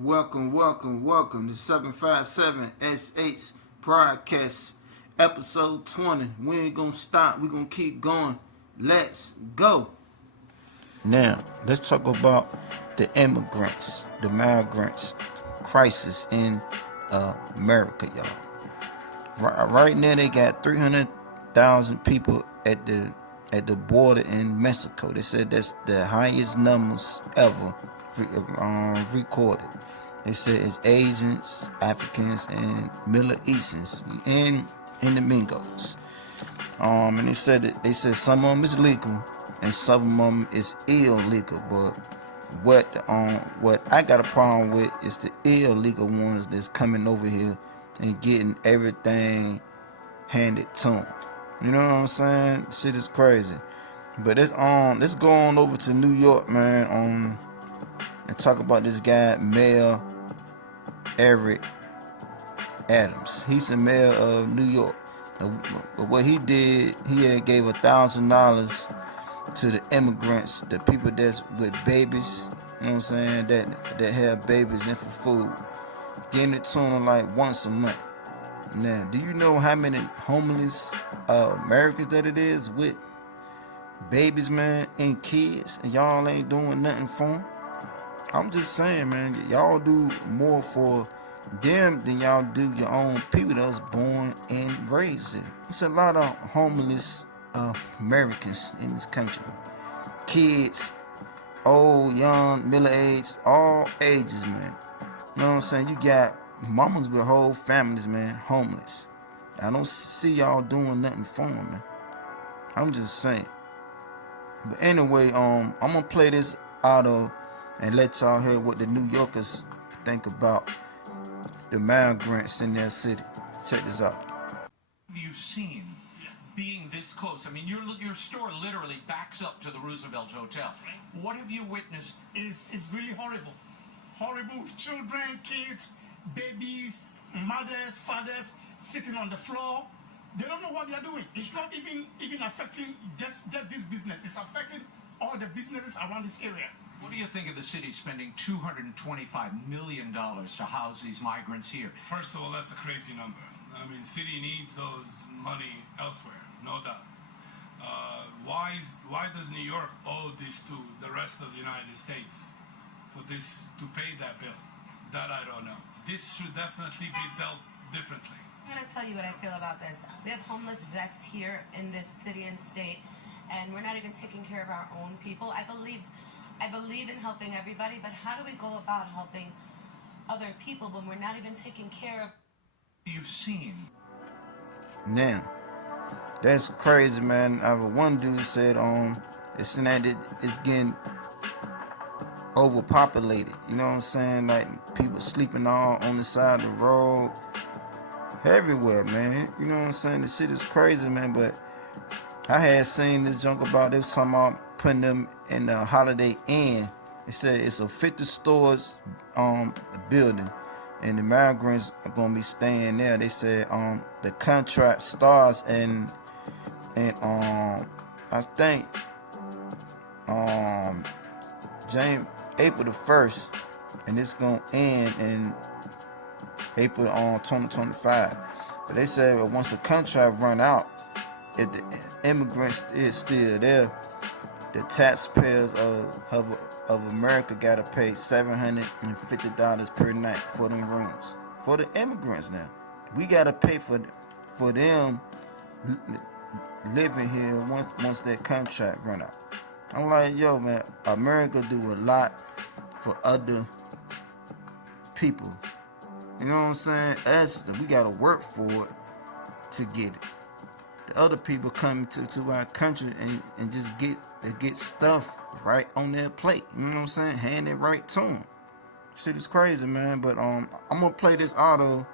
Welcome to 757SH Broadcast, episode 20. We ain't gonna stop, we gonna keep going. Let's go. Now, let's talk about the immigrants, the migrants crisis in America, y'all. Right now, they got 300,000 people at the border in Mexico. They said that's the highest numbers ever recorded. They said it's Asians, Africans, and Middle Easterns and Mingos. And they said some of them is legal and some of them is illegal. But what I got a problem with is the illegal ones that's coming over here and getting everything handed to them. You know what I'm saying? Shit is crazy. But let's go on over to New York, man. And talk about this guy, Mayor Eric Adams. He's the mayor of New York. But what he did, he had gave $1,000 to the immigrants, the people that's with babies. You know what I'm saying? That have babies in for food. Getting it to them like once a month. Now, do you know how many homeless Americans that it is with babies, man, and kids, and y'all ain't doing nothing for them? I'm just saying, man, y'all do more for them than y'all do your own people that was born and raised in. It's a lot of homeless Americans in this country. Kids, old, young, middle-aged, all ages, man. You know what I'm saying? You got mamas with whole families, man, homeless. I don't see y'all doing nothing for them, man. I'm just saying. But anyway, I'm gonna play this auto and let y'all hear what the New Yorkers think about the migrants in their city. Check this out. You've seen being this close. I mean, your store literally backs up to the Roosevelt Hotel. What have you witnessed? It's really horrible. Horrible with children, kids, babies, mothers, fathers sitting on the floor. They don't know what they're doing. It's not even affecting just this business. It's affecting all the businesses around this area. What do you think of the city spending $225 million to house these migrants here? First of all, that's a crazy number. I mean, city needs those money elsewhere, no doubt. Why does New York owe this to the rest of the United States for this to pay that bill? That I don't know. This should definitely be dealt differently. I'm going to tell you what I feel about this. We have homeless vets here in this city and state, and we're not even taking care of our own people. I believe in helping everybody, but how do we go about helping other people when we're not even taking care of? You've seen. Now, that's crazy, man. One dude said, it's getting overpopulated. You know what I'm saying? Like people sleeping all on the side of the road, everywhere, man. You know what I'm saying? The shit is crazy, man. But I had seen this junk about they was talking about putting them in the Holiday Inn. It said it's a 50 stores building, and the migrants are gonna be staying there. They said the contract starts and I think April the 1st, and it's gonna end in April 2025. But they said once the contract run out, if the immigrants is still there, the taxpayers of America gotta pay $750 per night for them rooms. For the immigrants now. We gotta pay for them living here once that contract run out. I'm like, yo, man, America do a lot for other people. You know what I'm saying? We gotta work for it to get it. The other people come to our country and just get stuff right on their plate. You know what I'm saying? Hand it right to them. Shit is crazy, man. But I'm gonna play this auto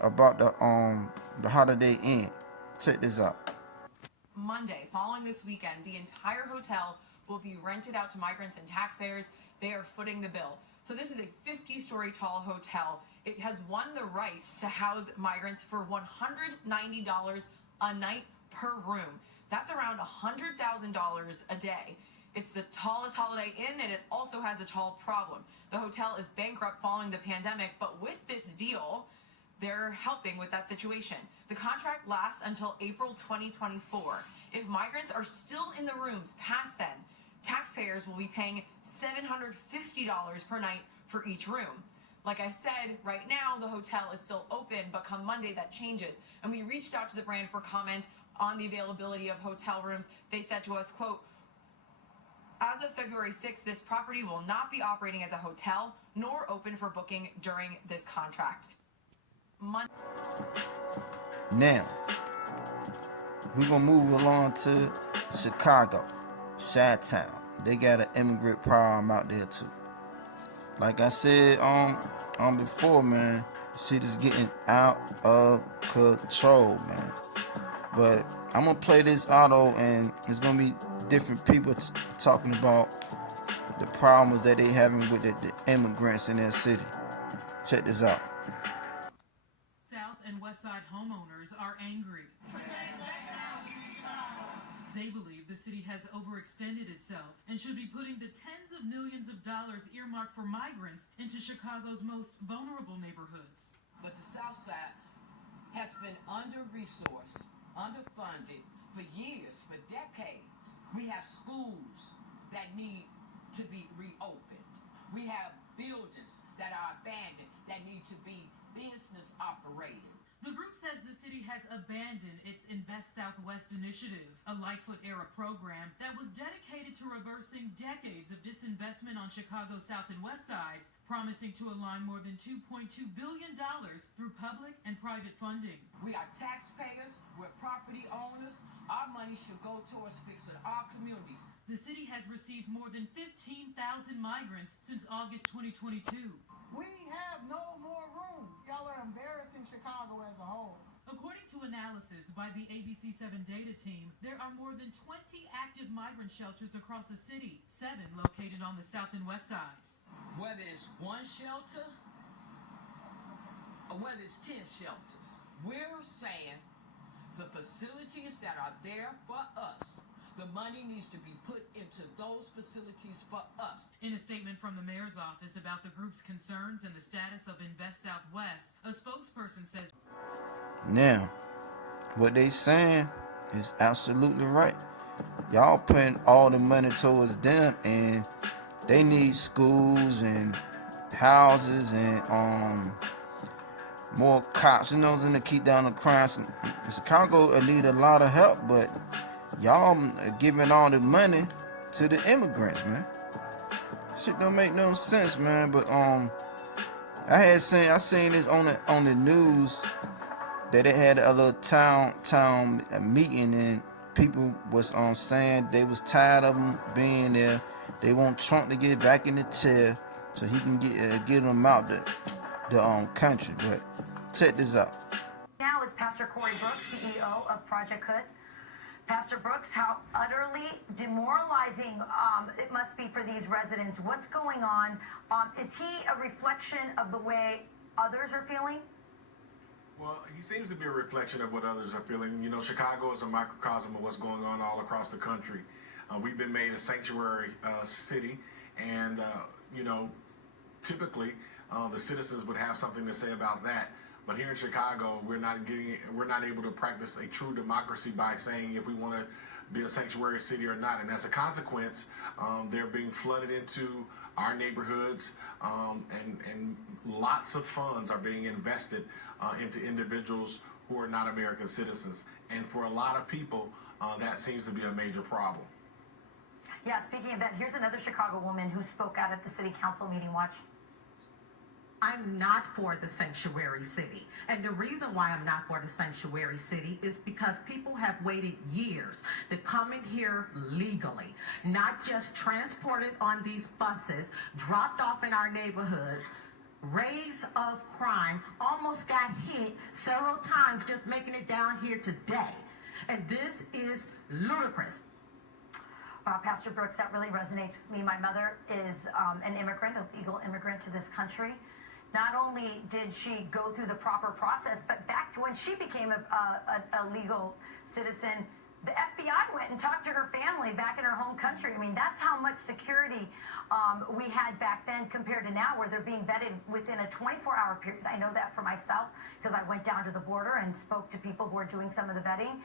about the Holiday Inn. Check this out. Monday, following this weekend, the entire hotel will be rented out to migrants and taxpayers. They are footing the bill. So this is a 50-story tall hotel. It has won the right to house migrants for $190 a night per room. That's around $100,000 a day. It's the tallest Holiday Inn, and it also has a tall problem. The hotel is bankrupt following the pandemic, but with this deal, they're helping with that situation. The contract lasts until April 2024. If migrants are still in the rooms past then, taxpayers will be paying $750 per night for each room. Like I said, right now the hotel is still open, but come Monday that changes. And we reached out to the brand for comment on the availability of hotel rooms. They said to us, quote, as of February 6th, this property will not be operating as a hotel nor open for booking during this contract. Now, we're going to move along to Chicago, Chi-Town. They got an immigrant problem out there too. Like I said before, man, shit is getting out of control, man. But I'm going to play this auto, and there's going to be different people talking about the problems that they having with the immigrants in their city. Check this out. South and West Side homeowners are angry. They believe the city has overextended itself and should be putting the tens of millions of dollars earmarked for migrants into Chicago's most vulnerable neighborhoods. But the South Side has been under-resourced, underfunded for years, for decades. We have schools that need to be reopened. We have buildings that are abandoned that need to be business operated. The group says the city has abandoned its Invest Southwest initiative, a Lightfoot-era program that was dedicated to reversing decades of disinvestment on Chicago's South and West Sides, promising to align more than $2.2 billion through public and private funding. We are taxpayers, we're property owners. Our money should go towards fixing our communities. The city has received more than 15,000 migrants since August 2022. We have no more room. Y'all are embarrassing Chicago as a whole. According to analysis by the ABC7 data team, there are more than 20 active migrant shelters across the city, 7 located on the South and West Sides. Whether it's one shelter or whether it's 10 shelters, we're saying the facilities that are there for us, the money needs to be put into those facilities for us. In a statement from the mayor's office about the group's concerns and the status of Invest Southwest, a spokesperson says, now, what they saying is absolutely right. Y'all putting all the money towards them, and they need schools and houses and more cops, to keep down the crime. Chicago need a lot of help, but y'all giving all the money to the immigrants, man. Shit don't make no sense, man. But I seen this on the news that they had a little town meeting, and people was saying they was tired of them being there. They want Trump to get back in the chair so he can get them out the country. But check this out. Now is Pastor Corey Brooks, CEO of Project Hood. Pastor Brooks, how utterly demoralizing it must be for these residents. What's going on? Is he a reflection of the way others are feeling? Well, he seems to be a reflection of what others are feeling. You know, Chicago is a microcosm of what's going on all across the country. We've been made a sanctuary city, and, typically the citizens would have something to say about that. But here in Chicago, we're not able to practice a true democracy by saying if we want to be a sanctuary city or not. And as a consequence, they're being flooded into our neighborhoods, and lots of funds are being invested into individuals who are not American citizens. And for a lot of people, that seems to be a major problem. Yeah, speaking of that, here's another Chicago woman who spoke out at the city council meeting. Watch. I'm not for the sanctuary city. And the reason why I'm not for the sanctuary city is because people have waited years to come in here legally, not just transported on these buses, dropped off in our neighborhoods. Raise of crime, almost got hit several times just making it down here today. And this is ludicrous. Pastor Brooks, that really resonates with me. My mother is an immigrant, a legal immigrant to this country. Not only did she go through the proper process, but back when she became a legal citizen, The FBI went and talked to her family back in her home country. I mean, that's how much security we had back then compared to now, where they're being vetted within a 24-hour period. I know that for myself because I went down to the border and spoke to people who are doing some of the vetting.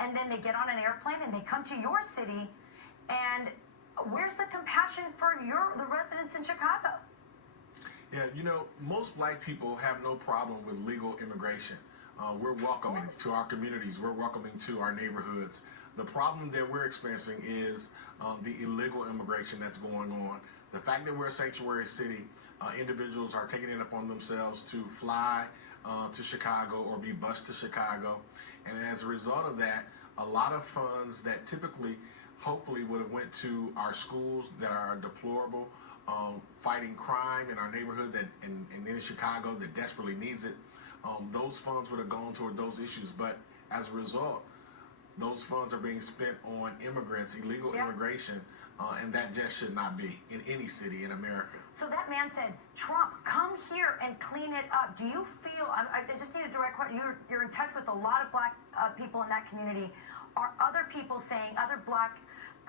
And then they get on an airplane and they come to your city. And where's the compassion for the residents in Chicago? Yeah, you know, most black people have no problem with legal immigration. We're welcoming to our communities. We're welcoming to our neighborhoods. The problem that we're experiencing is the illegal immigration that's going on. The fact that we're a sanctuary city, individuals are taking it upon themselves to fly to Chicago or be bused to Chicago. And as a result of that, a lot of funds that typically, hopefully, would have went to our schools that are deplorable, fighting crime in our neighborhood and in Chicago that desperately needs it, those funds would have gone toward those issues. But as a result, those funds are being spent on immigrants, illegal immigration, and that just should not be in any city in America. So that man said, Trump, come here and clean it up. Do you feel, I just need a direct question, you're in touch with a lot of black people in that community. Are other people saying, other black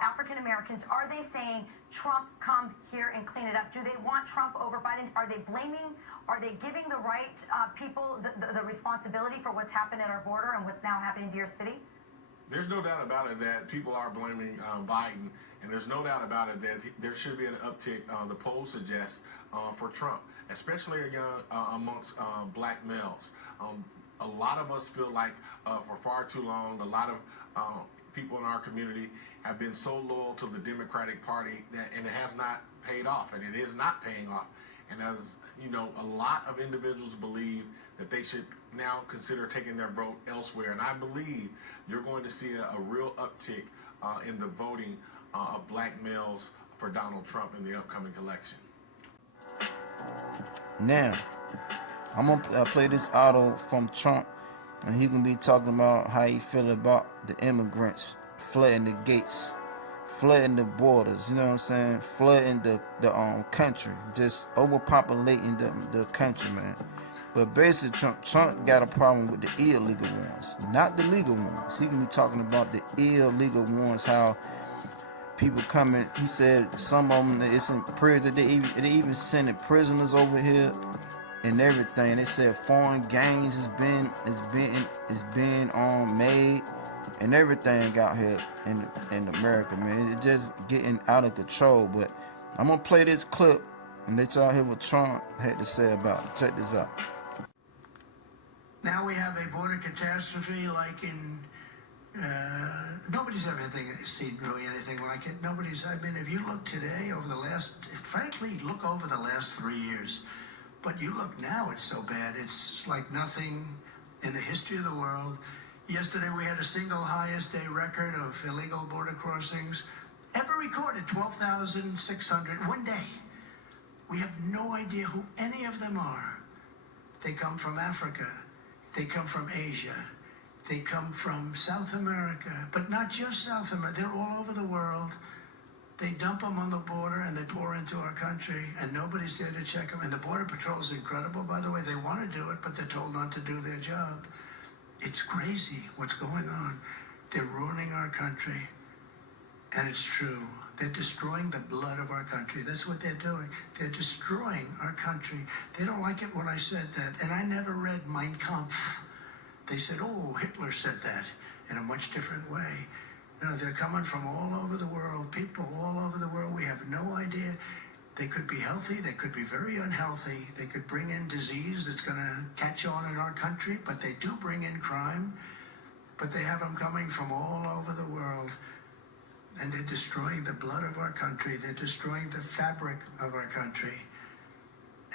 African Americans, are they saying, Trump, come here and clean it up? Do they want Trump over Biden? Are they blaming, are they giving the right people the responsibility for what's happened at our border and what's now happening to your city? There's no doubt about it that people are blaming Biden, and there's no doubt about it that there should be an uptick, the polls suggest, for Trump, especially amongst black males. A lot of us feel like for far too long, a lot of people in our community have been so loyal to the Democratic Party and it has not paid off, and it is not paying off. And as you know, a lot of individuals believe that they should now consider taking their vote elsewhere. And I believe you're going to see a real uptick in the voting of black males for Donald Trump in the upcoming election. Now, I'm going to play this audio from Trump, and he going to be talking about how he feel about the immigrants flooding the gates, flooding the borders, you know what I'm saying, flooding the country, just overpopulating the country, man. But basically, Trump got a problem with the illegal ones, not the legal ones. He can be talking about the illegal ones, how people coming. He said some of them it's in prison. They even sending prisoners over here and everything. They said foreign gangs is being made and everything out here in America, man. It's just getting out of control. But I'm gonna play this clip and let y'all hear what Trump had to say about it. Check this out. Now we have a border catastrophe like in, nobody's ever seen really anything like it. If you look today look over the last 3 years, but you look now, it's so bad. It's like nothing in the history of the world. Yesterday we had a single highest day record of illegal border crossings ever recorded, 12,600 one day. We have no idea who any of them are. They come from Africa. They come from Asia. They come from South America, but not just South America. They're all over the world. They dump them on the border and they pour into our country, and nobody's there to check them. And the Border Patrol is incredible, by the way. They want to do it, but they're told not to do their job. It's crazy what's going on. They're ruining our country, and it's true. They're destroying the blood of our country. That's what they're doing. They're destroying our country. They don't like it when I said that. And I never read Mein Kampf. They said, oh, Hitler said that in a much different way. You know, they're coming from all over the world, people all over the world. We have no idea. They could be healthy. They could be very unhealthy. They could bring in disease that's going to catch on in our country. But they do bring in crime. But they have them coming from all over the world. And they're destroying the blood of our country. They're destroying the fabric of our country.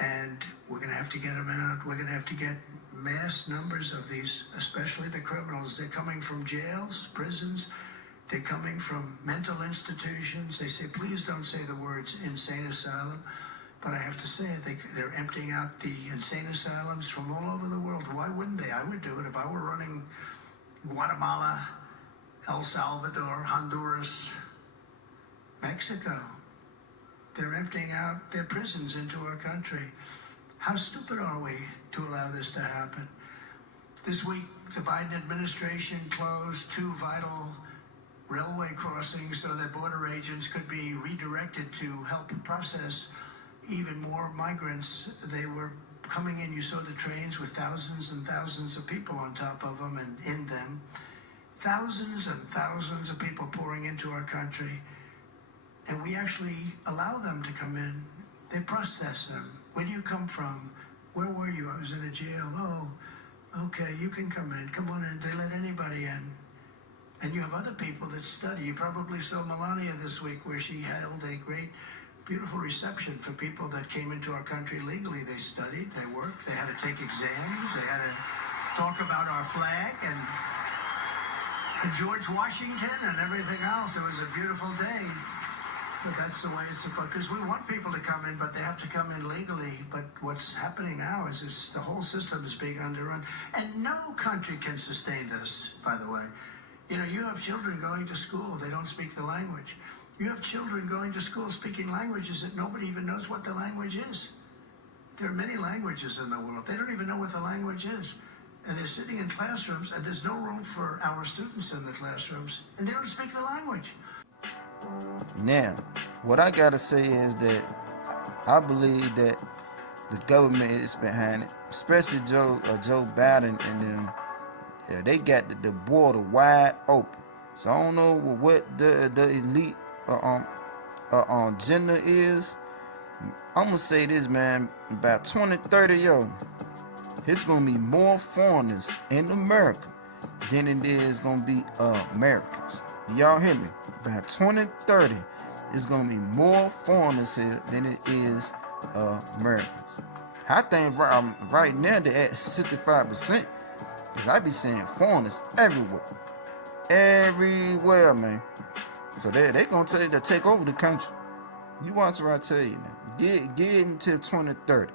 And we're going to have to get them out. We're going to have to get mass numbers of these, especially the criminals. They're coming from jails, prisons. They're coming from mental institutions. They say, please don't say the words insane asylum. But I have to say it. They're emptying out the insane asylums from all over the world. Why wouldn't they? I would do it if I were running Guatemala, El Salvador, Honduras, Mexico. They're emptying out their prisons into our country. How stupid are we to allow this to happen? This week, the Biden administration closed two vital railway crossings so that border agents could be redirected to help process even more migrants. They were coming in. You saw the trains with thousands and thousands of people on top of them and in them. Thousands and thousands of people pouring into our country. And we actually allow them to come in. They process them. Where do you come from? Where were you? I was in a jail. Oh, okay, you can come in. Come on in. They let anybody in. And you have other people that study. You probably saw Melania this week where she held a great, beautiful reception for people that came into our country legally. They studied, they worked, they had to take exams, they had to talk about our flag and George Washington and everything else. It was a beautiful day. But that's the way it's supposed, because we want people to come in, but they have to come in legally. But what's happening now is the whole system is being underrun. And no country can sustain this, by the way. You know, you have children going to school, they don't speak the language. You have children going to school speaking languages that nobody even knows what the language is. There are many languages in the world. They don't even know what the language is. And they're sitting in classrooms, and there's no room for our students in the classrooms, and they don't speak the language. Now, what I gotta say is that I believe that the government is behind it, especially Joe Biden and them. Yeah, they got the border wide open. So I don't know what the elite gender is. I'm gonna say this, man. About 2030, it's gonna be more foreigners in America than it is gonna be Americans. Y'all hear me? By 2030, it's gonna be more foreigners here than it is Americans. I think right now they're at 65%, because I be seeing foreigners everywhere, man. So they gonna take over the country. You watch what I tell you now. Get until 2030.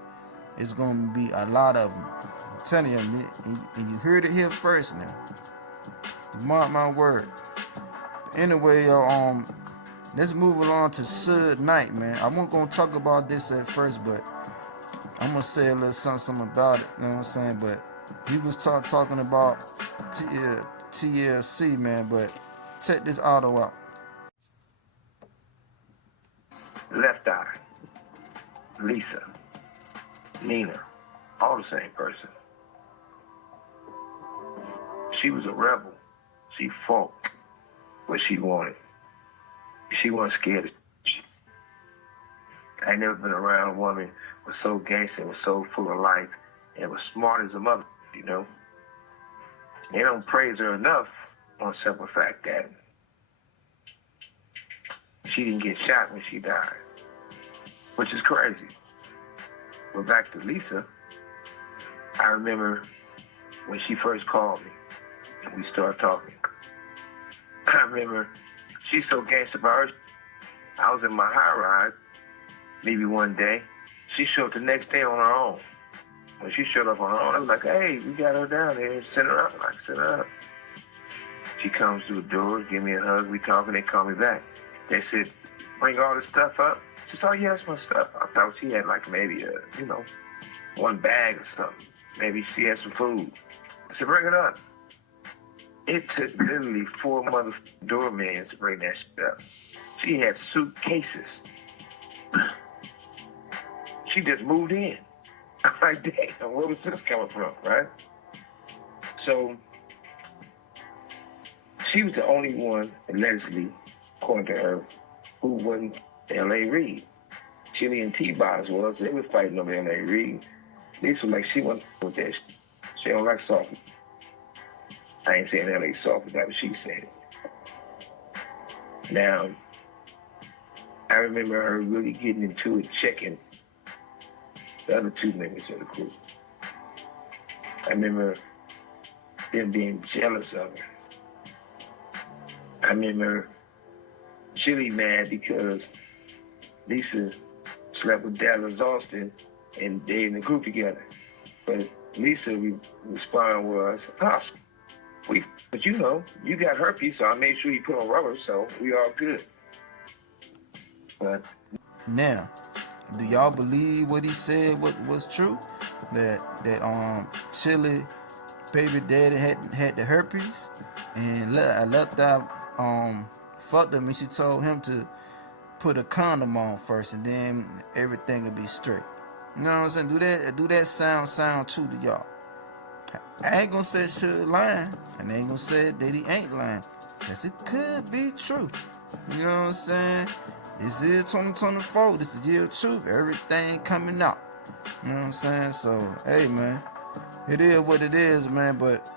It's gonna be a lot of them. I'm telling you, man, and you heard it here first now. Mark my word. Anyway, let's move along to Suge Knight, man. I wasn't gonna talk about this at first, but I'm gonna say a little something about it. You know what I'm saying? But he was talking about TLC, man. But check this auto out. Left Eye, Lisa, Nina, all the same person. She was a rebel. She fought what she wanted. She wasn't scared. I ain't never been around a woman who was so gangster, was so full of life, and was smart as a mother, you know. They don't praise her enough on simple fact that she didn't get shot when she died, which is crazy. But back to Lisa, I remember when she first called me and we started talking. I remember she's so gangster about her. I was in my high ride, maybe one day. She showed up the next day on her own. When she showed up on her own, I was like, hey, we got her down there. Send her up. I sent her up. She comes through the door, give me a hug, we talking, they call me back. They said, bring all this stuff up. She said, oh, yeah, that's my stuff. I thought she had like maybe one bag or something. Maybe she had some food. I said, bring it up. It took literally 4 motherfucking doormen to bring that shit up. She had suitcases. She just moved in. I'm like, damn, where was this coming from, right? So she was the only one, allegedly, according to her, who wasn't L.A. Reid. Chilli and T-Boz was. They were fighting over L.A. Reid. Lisa was like, she wasn't with that shit. She don't like soft. I ain't saying L.A. soft, but that's what she said. Now, I remember her really getting into it, checking the other 2 members of the group. I remember them being jealous of her. I remember Chilli mad because Lisa slept with Dallas Austin and they in the group together. But Lisa responded was, but you know, you got herpes, so I made sure you put on rubber, so we all good. But now, do y'all believe what he said was true? That Chilli baby daddy had the herpes and left out fucked him, and she told him to put a condom on first, and then everything will be straight. You know what I'm saying? Do that sound true to y'all? I ain't gonna say Suge lying, and I ain't gonna say that he ain't lying, cause it could be true. You know what I'm saying? This is 2024. This is year of truth. Everything coming out. You know what I'm saying? So, hey, man, it is what it is, man. But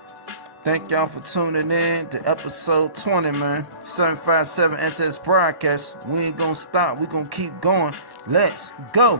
thank y'all for tuning in to episode 20, man. 757 SS broadcast. We ain't gonna stop. We gonna keep going. Let's go.